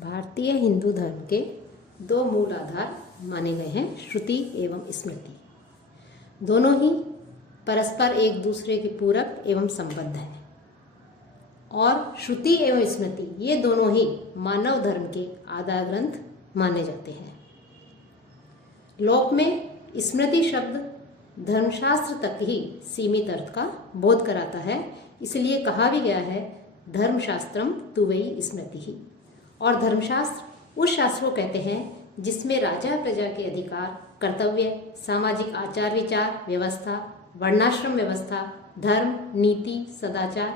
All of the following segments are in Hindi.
भारतीय हिंदू धर्म के दो मूल आधार माने गए हैं, श्रुति एवं स्मृति। दोनों ही परस्पर एक दूसरे के पूरक एवं संबद्ध हैं और श्रुति एवं स्मृति ये दोनों ही मानव धर्म के आधार ग्रंथ माने जाते हैं। लोक में स्मृति शब्द धर्मशास्त्र तक ही सीमित अर्थ का बोध कराता है, इसलिए कहा भी गया है धर्मशास्त्रम तु वै स्मृति ही। और धर्मशास्त्र उस शास्त्र को कहते हैं जिसमें राजा प्रजा के अधिकार, कर्तव्य, सामाजिक आचार विचार व्यवस्था, वर्णाश्रम व्यवस्था, धर्म, नीति, सदाचार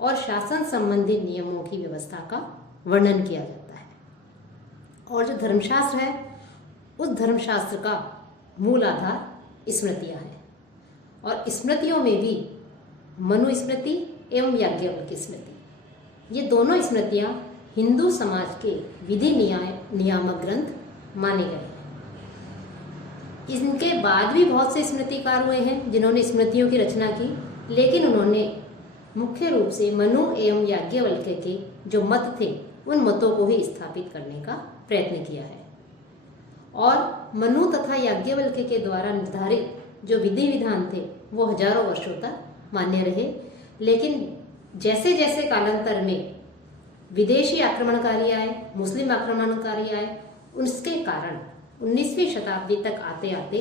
और शासन संबंधी नियमों की व्यवस्था का वर्णन किया जाता है। और जो धर्मशास्त्र है उस धर्मशास्त्र का मूल आधार स्मृतियां हैं और स्मृतियों में भी मनुस्मृति एवं याज्ञवल्क्य स्मृति, ये दोनों स्मृतियां हिंदू समाज के विधि नियामक ग्रंथ माने गए हैं। इनके बाद भी बहुत से स्मृतिकार हुए हैं जिन्होंने स्मृतियों की रचना की, लेकिन उन्होंने मुख्य रूप से मनु एवं याज्ञवल्क्य के जो मत थे उन मतों को ही स्थापित करने का प्रयत्न किया है। और मनु तथा याज्ञवल्क्य के द्वारा निर्धारित जो विधि विधान थे वो हजारों वर्षों तक मान्य रहे, लेकिन जैसे जैसे कालांतर में विदेशी आक्रमणकारी आए, मुस्लिम आक्रमणकारी आए, उसके कारण 19वीं शताब्दी तक आते आते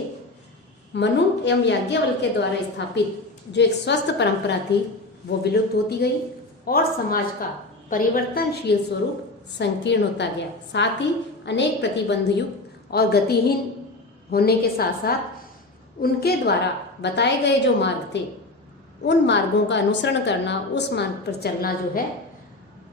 मनु एवं याज्ञवल्क्य द्वारा स्थापित जो एक स्वस्थ परंपरा थी वो विलुप्त होती गई और समाज का परिवर्तनशील स्वरूप संकीर्ण होता गया। साथ ही अनेक प्रतिबंध युक्त और गतिहीन होने के साथ साथ उनके द्वारा बताए गए जो मार्ग थे उन मार्गों का अनुसरण करना, उस मार्ग पर चलना जो है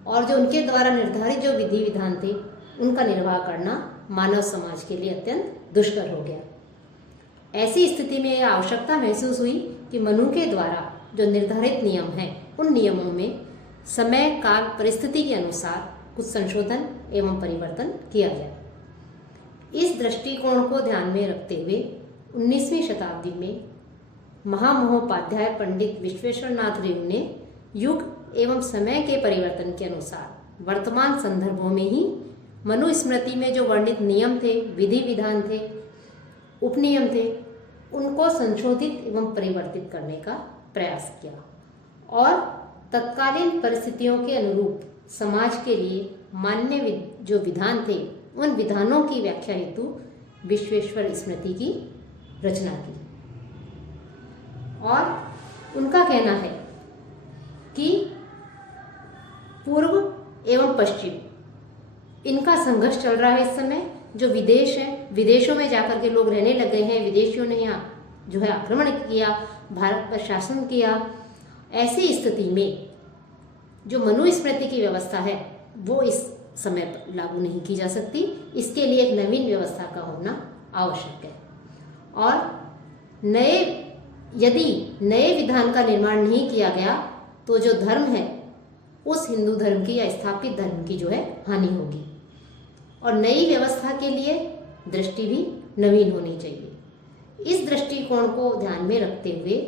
और जो उनके द्वारा निर्धारित जो विधि विधान थे उनका निर्वाह करना मानव समाज के लिए अत्यंत दुष्कर हो गया। ऐसी स्थिति में यह आवश्यकता महसूस हुई कि मनु के द्वारा जो निर्धारित नियम हैं उन नियमों में समय काल परिस्थिति के अनुसार कुछ संशोधन एवं परिवर्तन किया जाए। इस दृष्टिकोण को ध्यान में रखते हुए 19वीं शताब्दी में महामहोपाध्याय पंडित विश्वेश्वरनाथ रेणु ने युग एवं समय के परिवर्तन के अनुसार वर्तमान संदर्भों में ही मनुस्मृति में जो वर्णित नियम थे, विधि विधान थे, उपनियम थे, उनको संशोधित एवं परिवर्तित करने का प्रयास किया और तत्कालीन परिस्थितियों के अनुरूप समाज के लिए मान्य जो विधान थे उन विधानों की व्याख्या हेतु विश्वेश्वर स्मृति की रचना की। और उनका कहना है कि पूर्व एवं पश्चिम इनका संघर्ष चल रहा है इस समय। जो विदेश है, विदेशों में जाकर के लोग रहने लग गए हैं, विदेशियों ने यहाँ जो है आक्रमण किया, भारत पर शासन किया। ऐसी स्थिति में जो मनुस्मृति की व्यवस्था है वो इस समय पर लागू नहीं की जा सकती, इसके लिए एक नवीन व्यवस्था का होना आवश्यक है। और यदि नए विधान का निर्माण नहीं किया गया तो जो धर्म है उस हिंदू धर्म की या स्थापित धर्म की जो है हानि होगी और नई व्यवस्था के लिए दृष्टि भी नवीन होनी चाहिए। इस दृष्टिकोण को ध्यान में रखते हुए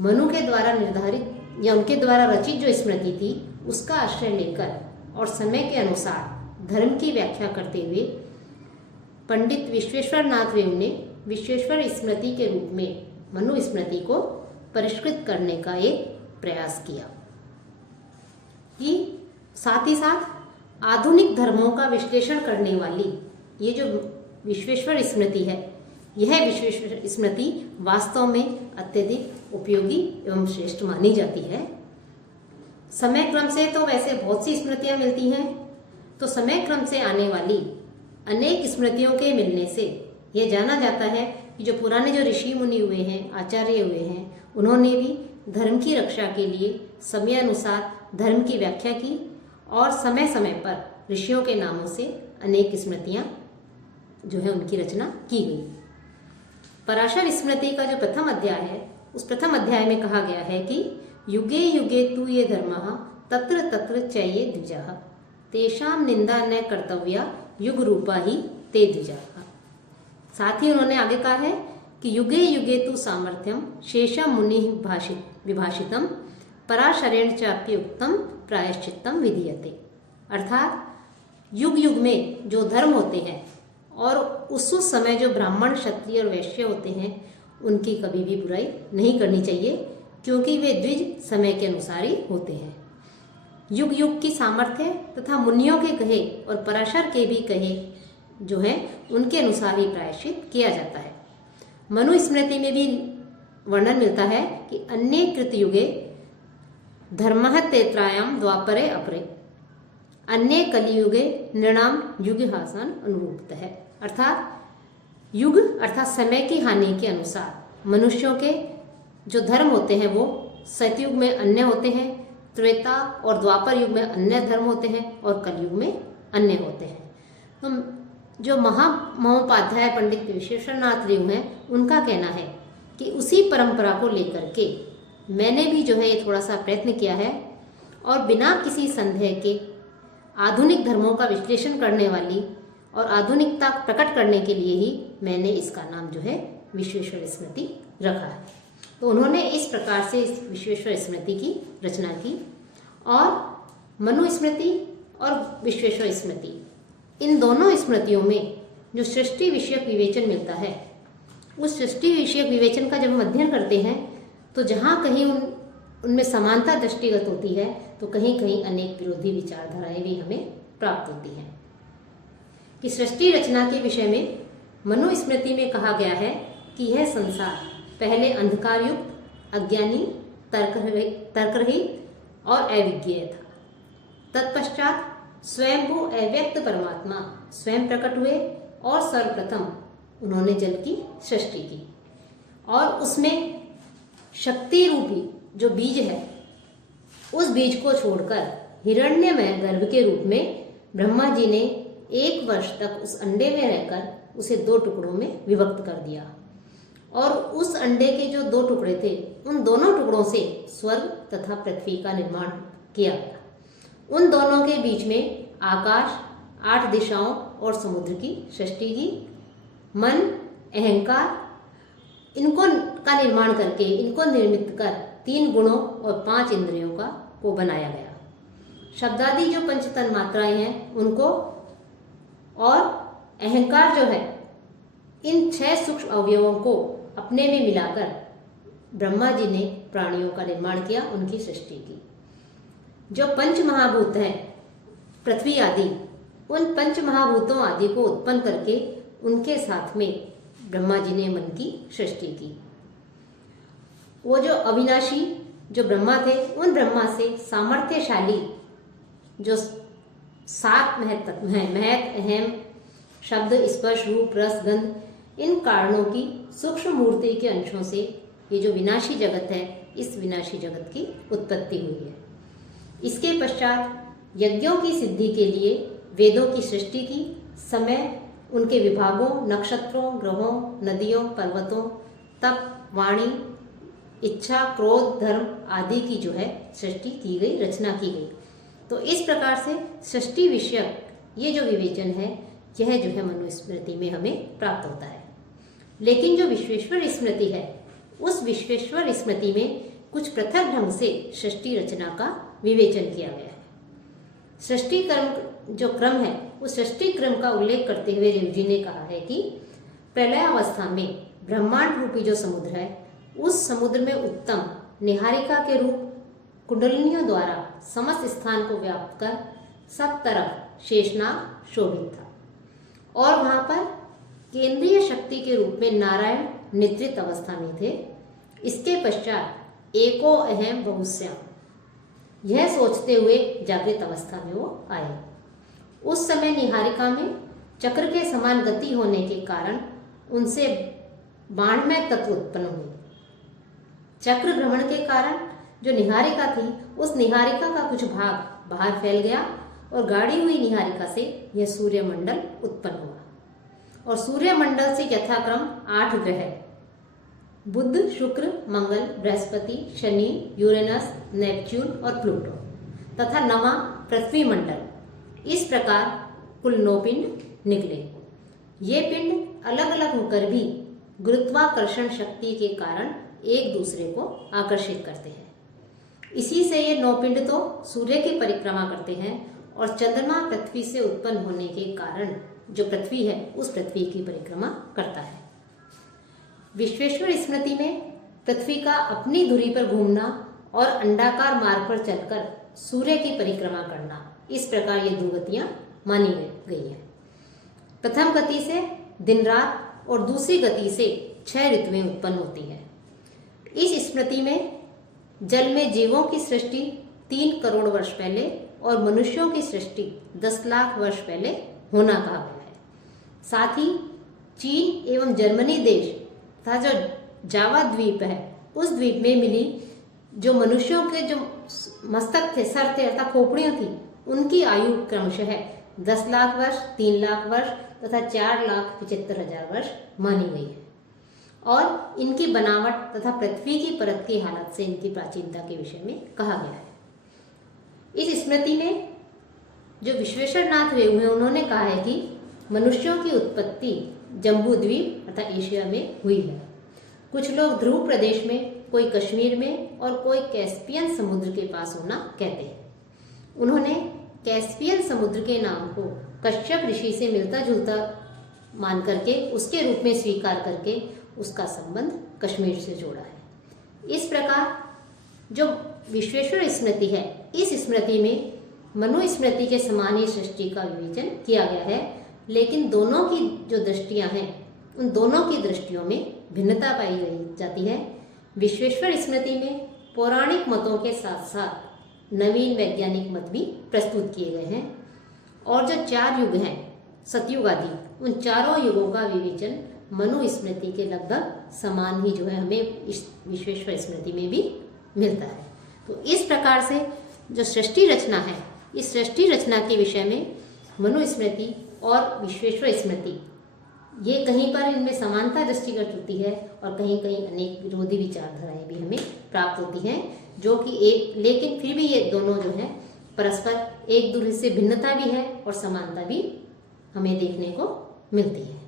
मनु के द्वारा निर्धारित या उनके द्वारा रचित जो स्मृति थी उसका आश्रय लेकर और समय के अनुसार धर्म की व्याख्या करते हुए पंडित विश्वेश्वरनाथ रेणु ने विश्वेश्वर स्मृति के रूप में मनुस्मृति को परिष्कृत करने का एक प्रयास किया। कि साथ ही साथ आधुनिक धर्मों का विश्लेषण करने वाली ये जो विश्वेश्वर स्मृति है, यह विश्वेश्वर स्मृति वास्तव में अत्यधिक उपयोगी एवं श्रेष्ठ मानी जाती है। समय क्रम से तो वैसे बहुत सी स्मृतियां मिलती हैं, तो समय क्रम से आने वाली अनेक स्मृतियों के मिलने से यह जाना जाता है कि जो पुराने जो ऋषि मुनि हुए हैं, आचार्य हुए हैं, उन्होंने भी धर्म की रक्षा के लिए समय अनुसार धर्म की व्याख्या की और समय समय पर ऋषियों के नामों से अनेक स्मृतियां जो है उनकी रचना की गई। पराशर स्मृति का जो प्रथम अध्याय है उस प्रथम अध्याय में कहा गया है कि युगे युगे तु ये धर्मः तत्र तत्र चये द्विजः तेषां निंदा न कर्तव्या युग रूपा ही ते द्विजः। साथ ही उन्होंने आगे कहा है कि युगे युगे तु सामर्थ्यम शेषा मुनि विभाषितम पराशरेण चाप्युक्तम प्रायश्चित्तम विधीयते। अर्थात युग युग में जो धर्म होते हैं और उस समय जो ब्राह्मण, क्षत्रिय और वैश्य होते हैं, उनकी कभी भी बुराई नहीं करनी चाहिए, क्योंकि वे द्विज समय के अनुसार ही होते हैं। युग युग की सामर्थ्य तथा मुनियों के कहे और पराशर के भी कहे जो है उनके अनुसार ही प्रायश्चित किया जाता है। मनुस्मृति में भी वर्णन मिलता है कि अन्य कृतयुगे धर्मः तेत्रायाम द्वापरे अपरे अन्य कलियुगे नृणाम युग हासन अनुरूपत है। अर्थात युग अर्थात समय की हानि के अनुसार मनुष्यों के जो धर्म होते हैं वो सतयुग में अन्य होते हैं, त्रेता और द्वापर युग में अन्य धर्म होते हैं और कलयुग में अन्य होते हैं। तो जो महामहोपाध्याय पंडित विश्वेश्वरनाथ देव हैं, उनका कहना है कि उसी परंपरा को लेकर के मैंने भी जो है ये थोड़ा सा प्रयत्न किया है और बिना किसी संदेह के आधुनिक धर्मों का विश्लेषण करने वाली और आधुनिकता प्रकट करने के लिए ही मैंने इसका नाम जो है विश्वेश्वर स्मृति रखा है। तो उन्होंने इस प्रकार से इस विश्वेश्वर स्मृति की रचना की और मनुस्मृति और विश्वेश्वर स्मृति, इन दोनों स्मृतियों में जो सृष्टि विषयक विवेचन मिलता है, उस सृष्टि विषयक विवेचन का जब हम अध्ययन करते हैं तो जहाँ कहीं उनमें समानता दृष्टिगत होती है तो कहीं कहीं अनेक विरोधी विचारधाराएं भी हमें प्राप्त होती हैं। कि सृष्टि रचना के विषय में मनुस्मृति में कहा गया है कि यह संसार पहले अंधकार युक्त, अज्ञानी, तर्करहित और अविज्ञेय था। तत्पश्चात स्वयंभू अव्यक्त परमात्मा स्वयं प्रकट हुए और सर्वप्रथम उन्होंने जल की सृष्टि की और उसमें शक्ति रूपी जो बीज है उस बीज को छोड़कर हिरण्यमय गर्भ के रूप में ब्रह्मा जी ने 1 वर्ष तक उस अंडे में रहकर उसे 2 टुकड़ों में विभक्त कर दिया और उस अंडे के जो 2 टुकड़े थे उन दोनों टुकड़ों से स्वर्ग तथा पृथ्वी का निर्माण किया गया। उन दोनों के बीच में आकाश, 8 दिशाओं और समुद्र की सृष्टि की। मन, अहंकार, इनको का निर्माण करके इनको निर्मित कर 3 गुणों और 5 इंद्रियों को बनाया गया। शब्दादि जो पंच तन्मात्राएं हैं उनको और अहंकार जो है इन 6 सूक्ष्म अवयवों को अपने में मिलाकर ब्रह्मा जी ने प्राणियों का निर्माण किया, उनकी सृष्टि की। जो पंच महाभूत हैं पृथ्वी आदि, उन पंच महाभूतों आदि को उत्पन्न करके उनके साथ में ब्रह्मा जी ने मन की सृष्टि की। वो जो अविनाशी जो ब्रह्मा थे, उन ब्रह्मा से सामर्थ्यशाली जो 7 महत तत्व हैं, महत, अहम, शब्द, स्पर्श, रूप, रस, गंध, इन कारणों की सूक्ष्म मूर्ति के अंशों से ये जो विनाशी जगत है, इस विनाशी जगत की उत्पत्ति हुई है। इसके पश्चात यज्ञों की सिद्धि के लिए वेदों की सृष्टि की, समय, उनके विभागों, नक्षत्रों, ग्रहों, नदियों, पर्वतों, तप, वाणी, इच्छा, क्रोध, धर्म आदि की जो है सृष्टि की गई, रचना की गई। तो इस प्रकार से सृष्टि विषयक ये जो विवेचन है यह जो है मनुस्मृति में हमें प्राप्त होता है। लेकिन जो विश्वेश्वर स्मृति है, उस विश्वेश्वर स्मृति में कुछ पृथक ढंग से सृष्टि रचना का विवेचन किया गया है। सृष्टि क्रम जो क्रम है, उस सृष्टि क्रम का उल्लेख करते हुए देव जी ने कहा है कि प्रलय अवस्था में ब्रह्मांड रूपी जो समुद्र है, उस समुद्र में उत्तम निहारिका के रूप कुंडलिनियों द्वारा समस्त स्थान को व्याप्त कर सब तरफ शेषनाग शोभित था और वहां पर केंद्रीय शक्ति के रूप में नारायण निद्रित अवस्था में थे। इसके पश्चात एको अहम बहुश्याम, यह सोचते हुए जागृत अवस्था में वो आए। उस समय निहारिका में चक्र के समान गति होने के कारण उनसे बाणमय तत्व उत्पन्न हुए। चक्र भ्रमण के कारण जो निहारिका थी, उस निहारिका का कुछ भाग बाहर फैल गया और गाड़ी हुई निहारिका से यह सूर्यमंडल उत्पन्न हुआ और सूर्यमंडल से यथाक्रम 8 ग्रह बुध, शुक्र, मंगल, बृहस्पति, शनि, यूरेनस, नेपच्यून और प्लूटो तथा 9वां पृथ्वी मंडल, इस प्रकार कुल 9 पिंड निकले। ये पिंड अलग अलग होकर भी गुरुत्वाकर्षण शक्ति के कारण एक दूसरे को आकर्षित करते हैं। इसी से ये 9 पिंड तो सूर्य की परिक्रमा करते हैं और चंद्रमा पृथ्वी से उत्पन्न होने के कारण जो पृथ्वी है उस पृथ्वी की परिक्रमा करता है। विश्वेश्वर स्मृति में पृथ्वी का अपनी धुरी पर घूमना और अंडाकार मार्ग पर चलकर सूर्य की परिक्रमा करना, इस प्रकार ये 2 गतियां मानी गई है। प्रथम गति से दिन रात और दूसरी गति से 6 ऋतुएं उत्पन्न होती है। इस स्मृति में जल में जीवों की सृष्टि 3 करोड़ वर्ष पहले और मनुष्यों की सृष्टि 10 लाख वर्ष पहले होना कहा गया है। साथ ही चीन एवं जर्मनी देश तथा जो जावा द्वीप है उस द्वीप में मिली जो मनुष्यों के जो मस्तक थे, सर थे अर्थात खोपड़ियां थी, उनकी आयु क्रमशः 10 लाख वर्ष, 3 लाख वर्ष तथा 4,75,000 वर्ष मानी गई है। और इनकी बनावट तथा पृथ्वी की परत की हालत से इनकी प्राचीनता के विषय में कहा गया है। इस स्मृति में जो विश्वेश्वरनाथ रेऊ हैं उन्होंने कहा है कि मनुष्यों की उत्पत्ति जम्बू द्वीप अर्थात एशिया में हुई है। कुछ लोग ध्रुव प्रदेश में, कोई कश्मीर में और कोई कैस्पियन समुद्र के पास होना कहते हैं। उन्होंने कैस्पियन समुद्र के नाम को कश्यप ऋषि से मिलता जुलता मान करके उसके रूप में स्वीकार करके उसका संबंध कश्मीर से जोड़ा है। इस प्रकार जो विश्वेश्वर स्मृति है, इस स्मृति में मनु स्मृति के समान ही सृष्टि का विवेचन किया गया है, लेकिन दोनों की जो दृष्टियां हैं उन दोनों की दृष्टियों में भिन्नता पाई जाती है। विश्वेश्वर स्मृति में पौराणिक मतों के साथ साथ नवीन वैज्ञानिक मत भी प्रस्तुत किए गए हैं और जो 4 युग हैं सतयुग आदि, उन चारों युगों का विवेचन मनु स्मृति के लगभग समान ही जो है हमें इस विश्वेश्वर स्मृति में भी मिलता है। तो इस प्रकार से जो सृष्टि रचना है, इस सृष्टि रचना के विषय में मनु स्मृति और विश्वेश्वर स्मृति ये कहीं पर इनमें समानता दृष्टिगत होती है और कहीं कहीं अनेक विरोधी विचारधाराएं भी हमें प्राप्त होती हैं, जो कि लेकिन फिर भी ये दोनों जो है परस्पर एक दूसरे से भिन्नता भी है और समानता भी हमें देखने को मिलती है।